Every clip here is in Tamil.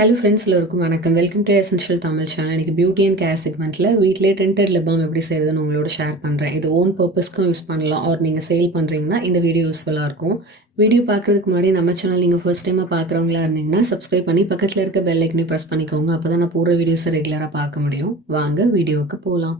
ஹலோ ஃப்ரெண்ட்ஸ், எல்லோருக்கும் வணக்கம். Welcome to essential Tamil channel. எனக்கு பியூட்டி அண்ட் கேர் செக்மெண்ட்டில் வீட்டிலே டென்டட் லிப் பாம் எப்படி செய்கிறதுன்னு உங்களோட ஷேர் பண்ணுறேன். இது ஓன் பர்பஸ்க்கும் யூஸ் பண்ணலாம், ஆர் நீங்கள் சேல் பண்ணுறீங்கன்னா இந்த வீடியோ யூஸ்ஃபுல்லாக இருக்கும். வீடியோ பார்க்குறதுக்கு முன்னாடி நம்ம சேனல் நீங்கள் ஃபர்ஸ்ட் டைமாக பார்க்குறவங்களா இருந்தீங்கன்னா சப்ஸ்கிரைப் பண்ணி பக்கத்தில் இருக்க பெல் ஐக்கனையும் ப்ரெஸ் பண்ணிக்கோங்க. அப்போ தான் நான் போகிற வீடியோஸை ரெகுலராக பார்க்க முடியும். வாங்க வீடியோவுக்கு போகலாம்.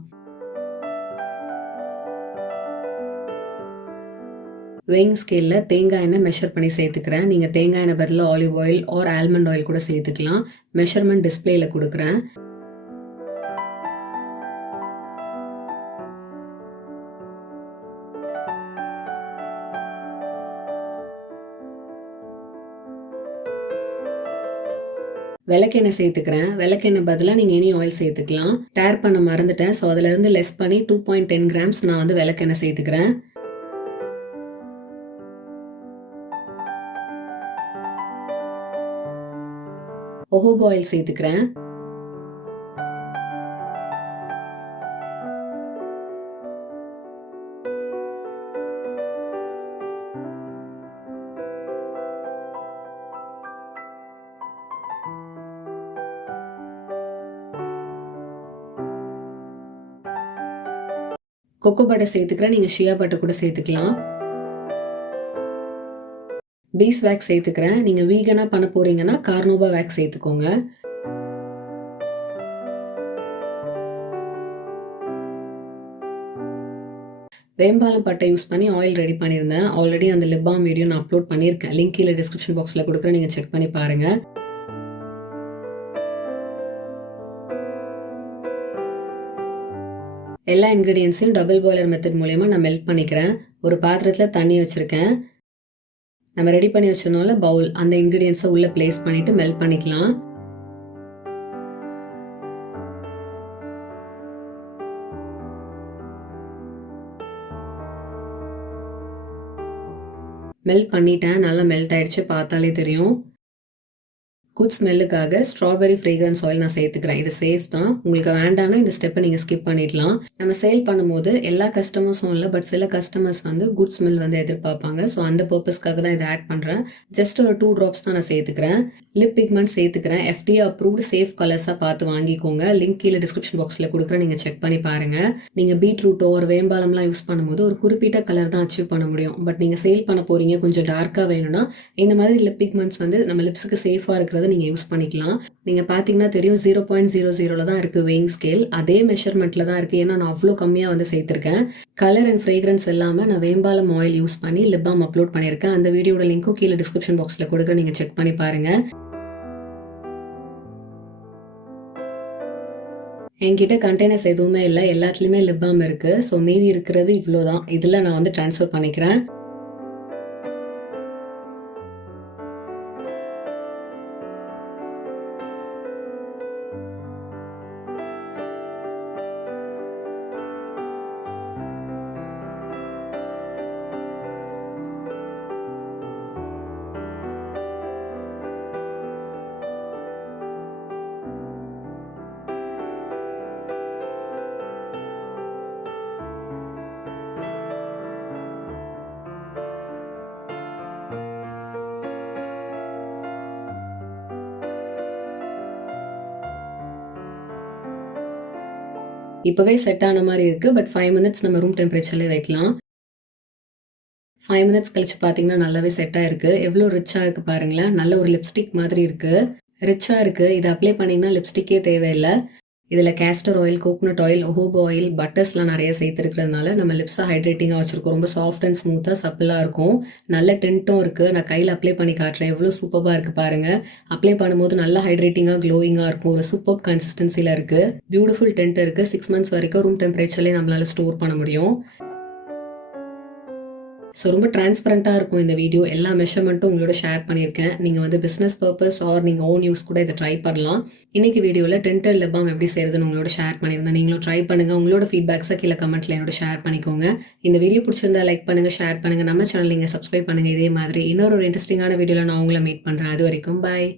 வெயிங் ஸ்கேலில் தேங்காய் எண்ணெய் மெஷர் பண்ணி சேர்த்துக்கிறேன். நீங்கள் தேங்காய் எண்ணெய் பதில் olive oil R almond oil கூட சேர்த்துக்கலாம். மெஷர்மெண்ட் டிஸ்பிளேல கொடுக்குறேன். விளக்கெண்ணெய் சேர்த்துக்கிறேன். விளக்கெண்ணெய் பதிலாக நீங்கள் எனி ஆயில் சேர்த்துக்கலாம். டேர் பண்ண மறந்துட்டேன், ஸோ அதிலிருந்து லெஸ் பண்ணி 2.10 கிராம்ஸ் நான் வந்து விளக்கெண்ணெய் சேர்த்துக்கிறேன். ஒஹோபா ஆயில் சேர்த்துக்கிறேன். கொக்கோ பட்டர் சேர்த்துக்கிறேன். நீங்கள் ஷியா பட்டர் கூட சேர்த்துக்கலாம். பீஸ் வேக்ஸ் சேர்த்துக்கிறேன். நீங்கள் வீகனாக பண்ண போகிறீங்கன்னா கார்னோபா வேக்ஸ் சேர்த்துக்கோங்க. வேம்பாலம் பட்டை யூஸ் பண்ணி ஆயில் ரெடி பண்ணியிருந்தேன். ஆல்ரெடி அந்த லிப் பாம் வீடியோ நான் அப்லோட் பண்ணியிருக்கேன். லிங்க் கீழே டிஸ்கிரிப்ஷன் பாக்ஸில் கொடுக்குறேன், நீங்கள் செக் பண்ணி பாருங்கள். எல்லா இன்க்ரீடியன்ஸையும் டபுள் பாய்லர் மெத்தட் மூலயமா நான் மெல்ட் பண்ணிக்கிறேன். ஒரு பாத்திரத்தில் தண்ணி வச்சுருக்கேன். நம்ம ரெடி பண்ணி வச்சிருந்தோம்ல பவுல், அந்த இன்க்ரீடியன்ஸை உள்ளே பிளேஸ் பண்ணிவிட்டு மெல்ட் பண்ணிக்கலாம். மெல்ட் பண்ணிட்டேன். நல்லா மெல்ட் ஆயிடுச்சு, பார்த்தாலே தெரியும். குட் ஸ்மெல்லுக்காக ஸ்ட்ராபெரி ஃப்ரேக்ரன்ஸ் ஆயில் நான் சேர்த்துக்கிறேன். இது சேஃப் தான். உங்களுக்கு வேண்டாம்னா இந்த ஸ்டெப்பை நீங்கள் ஸ்கிப் பண்ணிடலாம். நம்ம சேல் பண்ணும்போது எல்லா கஸ்டமர்ஸும் இல்லை, பட் சில கஸ்டமர்ஸ் வந்து குட் ஸ்மெல் வந்து எதிர்பார்ப்பாங்க. ஸோ அந்த பர்பஸ்க்காக தான் இதை ஆட் பண்ணுறேன். ஜஸ்ட் ஒரு 2 drops தான் நான் சேர்த்துக்கிறேன். லிப் பிக்மெண்ட் சேர்த்துக்கிறேன். FDA அப்ரூவ்டு சேஃப் கலர்ஸாக பார்த்து வாங்கிக்கோங்க. லிங்க் கீழே டிஸ்கிரிப்ஷன் பாக்ஸில் கொடுக்குறேன், நீங்கள் செக் பண்ணி பாருங்கள். நீங்கள் பீட்ரூட்டோ ஒரு வேம்பாலம்லாம் யூஸ் பண்ணும்போது ஒரு குறிப்பிட்ட கலர் தான் அச்சீவ் பண்ண முடியும். பட் நீங்கள் சேல் பண்ண போகிறீங்க, கொஞ்சம் டார்க்காக வேணும்னா இந்த மாதிரி லிப் பிக்மெண்ட்ஸ் வந்து நம்ம லிப்ஸுக்கு சேஃபாக இருக்கிறத நீங்கள் யூஸ் பண்ணிக்கலாம். நீங்கள் பார்த்தீங்கன்னா தெரியும், 0.00 தான் இருக்குது வெயிங் ஸ்கேல். அதே மெஷர்மெண்ட்டில் தான் இருக்குது. ஏன்னா நான் அவ்வளோ கம்மியாக வந்து சேர்த்துருக்கேன். கலர் அண்ட் ஃப்ரேக்ரன்ஸ் இல்லாமல் நான் வேம்பாலம் ஆயில் யூஸ் பண்ணி லிப் பாம் அப்லோட் பண்ணியிருக்கேன். அந்த வீடியோட லிங்க்கும் கீழே டிஸ்கிரிப்ஷன் பாக்ஸில் கொடுக்குறேன், நீங்கள் செக் பண்ணி பாருங்கள். என்கிட்ட கண்டெய்னர்ஸ் எதுவுமே இல்லை, எல்லாத்துலேயுமே லிப் பாம் இருக்குது. ஸோ மீதி இருக்கிறது இவ்வளோ தான். இதில் நான் வந்து ட்ரான்ஸ்ஃபர் பண்ணிக்கிறேன். இப்போவே செட் ஆன மாதிரி இருக்குது. பட் 5 minutes நம்ம ரூம் டெம்பரேச்சர்லேயே வைக்கலாம். 5 minutes கழிச்சு பார்த்தீங்கன்னா நல்லாவே செட் ஆயிருக்கு. எவ்வளோ ரிச்சாக இருக்குது பாருங்களேன். நல்ல ஒரு லிப்ஸ்டிக் மாதிரி இருக்குது. ரிச்சாக இருக்குது. இதை அப்ளை பண்ணிங்கன்னா லிப்ஸ்டிக்கே தேவையில்லை. இதில் castor oil, coconut oil, jojoba oil, பட்டர்ஸ்லாம் நிறைய சேர்த்துருக்கிறதுனால நம்ம லிப்ஸை ஹைட்ரேட்டிங்காக வச்சுருக்கோம். ரொம்ப சாஃப்ட் அண்ட் ஸ்மூத்தாக சப்பிளாக இருக்கும். நல்ல டென்ட்டும் இருக்குது. நான் கையில் அப்ளை பண்ணி காட்டுறேன். எவ்வளோ சூப்பராக இருக்குது பாருங்கள். அப்ளை பண்ணும்போது நல்லா ஹைட்ரேட்டிங்காக க்ளோயிங்காக இருக்கும். ஒரு சூப்பர் கன்சிஸ்டன்சியில் இருக்குது. பியூட்டிஃபுல் டென்ட் இருக்குது. 6 months வரைக்கும் ரூம் டெம்பரேச்சர்லேயே நம்மளால் ஸ்டோர் பண்ண முடியும். ஸோ ரொம்ப டிரான்ஸ்பரண்ட்டாக இருக்கும் இந்த வீடியோ. எல்லா மெஷர்மெண்ட்டும் உங்களோட ஷேர் பண்ணியிருக்கேன். நீங்கள் வந்து பிஸ்னஸ் பர்பஸ் ஆர் நீங்கள் ஓன் யூஸ் கூட இதை ட்ரை பண்ணலாம். இன்றைக்கி வீடியோவில் டென்டட் லிப் பாம் எப்படி செய்கிறதுன்னு உங்களோட ஷேர் பண்ணியிருந்தேன். நீங்களும் ட்ரை பண்ணுங்கள். உங்களோட ஃபீட்பேக்ஸை கீழே கமெண்ட்டில் என்னோட ஷேர் பண்ணிக்கோங்க. இந்த வீடியோ பிடிச்சிருந்தா லைக் பண்ணுங்கள், ஷேர் பண்ணுங்கள். நம்ம சேனல் நீங்கள் சப்ஸ்கிரைப் பண்ணுங்கள். இதே மாதிரி இன்னொரு இன்ட்ரெஸ்டிங்கான வீடியோவில் நான் உங்களை மீட் பண்ணுறேன். அது வரைக்கும் பாய்.